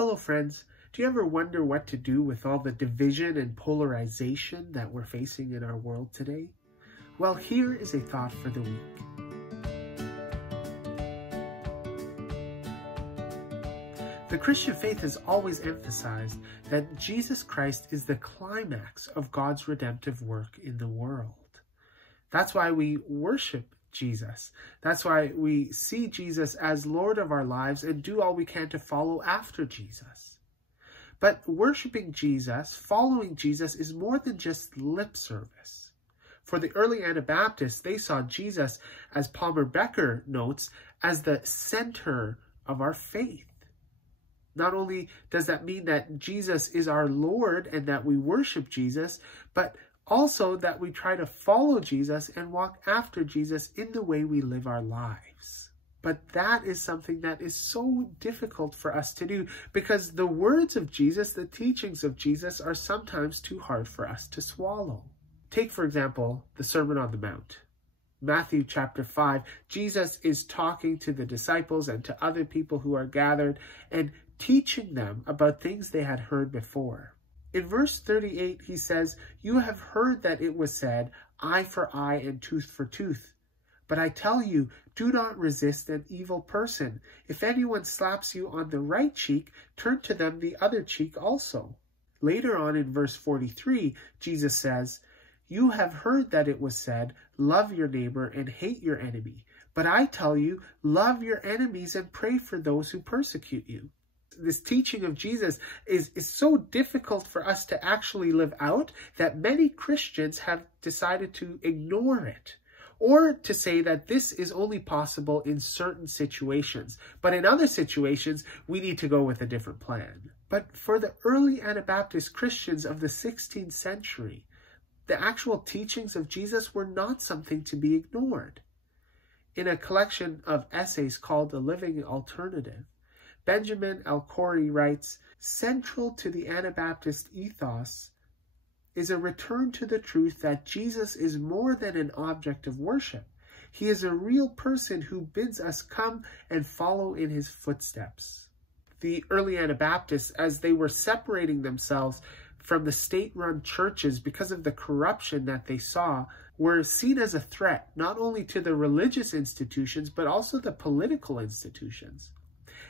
Hello friends, do you ever wonder what to do with all the division and polarization that we're facing in our world today? Well, here is a thought for the week. The Christian faith has always emphasized that Jesus Christ is the climax of God's redemptive work in the world. That's why we worship Jesus. That's why we see Jesus as Lord of our lives and do all we can to follow after Jesus. But worshiping Jesus, following Jesus, is more than just lip service. For the early Anabaptists, they saw Jesus, as Palmer Becker notes, as the center of our faith. Not only does that mean that Jesus is our Lord and that we worship Jesus, but also that we try to follow Jesus and walk after Jesus in the way we live our lives. But that is something that is so difficult for us to do because the words of Jesus, the teachings of Jesus, are sometimes too hard for us to swallow. Take, for example, the Sermon on the Mount. Matthew chapter 5, Jesus is talking to the disciples and to other people who are gathered and teaching them about things they had heard before. In verse 38, he says, "You have heard that it was said, eye for eye and tooth for tooth. But I tell you, do not resist an evil person. If anyone slaps you on the right cheek, turn to them the other cheek also." Later on in verse 43, Jesus says, "You have heard that it was said, love your neighbor and hate your enemy. But I tell you, love your enemies and pray for those who persecute you." This teaching of Jesus is so difficult for us to actually live out that many Christians have decided to ignore it, or to say that this is only possible in certain situations, but in other situations we need to go with a different plan. But for the early Anabaptist Christians of the 16th century, the actual teachings of Jesus were not something to be ignored. In a collection of essays called The Living Alternative, Benjamin Al-Khoury writes, "Central to the Anabaptist ethos is a return to the truth that Jesus is more than an object of worship. He is a real person who bids us come and follow in his footsteps." The early Anabaptists, as they were separating themselves from the state-run churches because of the corruption that they saw, were seen as a threat not only to the religious institutions, but also the political institutions.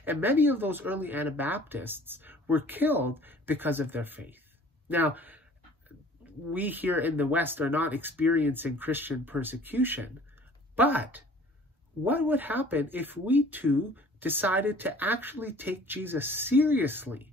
And many of those early Anabaptists were killed because of their faith. Now, we here in the West are not experiencing Christian persecution, but what would happen if we too decided to actually take Jesus seriously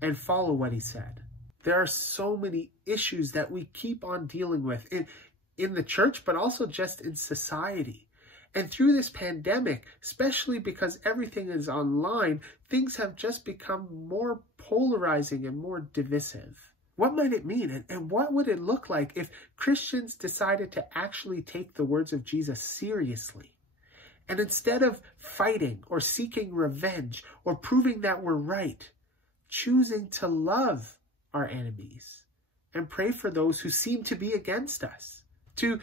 and follow what he said? There are so many issues that we keep on dealing with in the church, but also just in society. And through this pandemic, especially because everything is online, things have just become more polarizing and more divisive. What might it mean? And what would it look like if Christians decided to actually take the words of Jesus seriously? And instead of fighting or seeking revenge or proving that we're right, choosing to love our enemies and pray for those who seem to be against us, to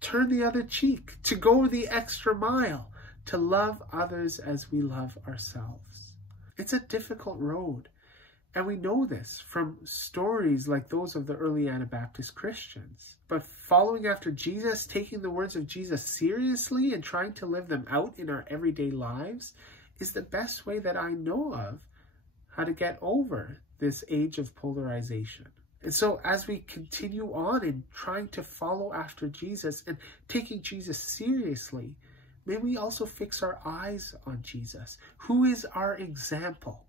turn the other cheek, to go the extra mile, to love others as we love ourselves. It's a difficult road, and we know this from stories like those of the early Anabaptist Christians. But following after Jesus, taking the words of Jesus seriously and trying to live them out in our everyday lives is the best way that I know of how to get over this age of polarization. And so as we continue on in trying to follow after Jesus and taking Jesus seriously, may we also fix our eyes on Jesus, who is our example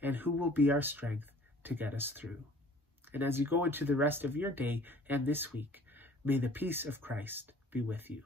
and who will be our strength to get us through. And as you go into the rest of your day and this week, may the peace of Christ be with you.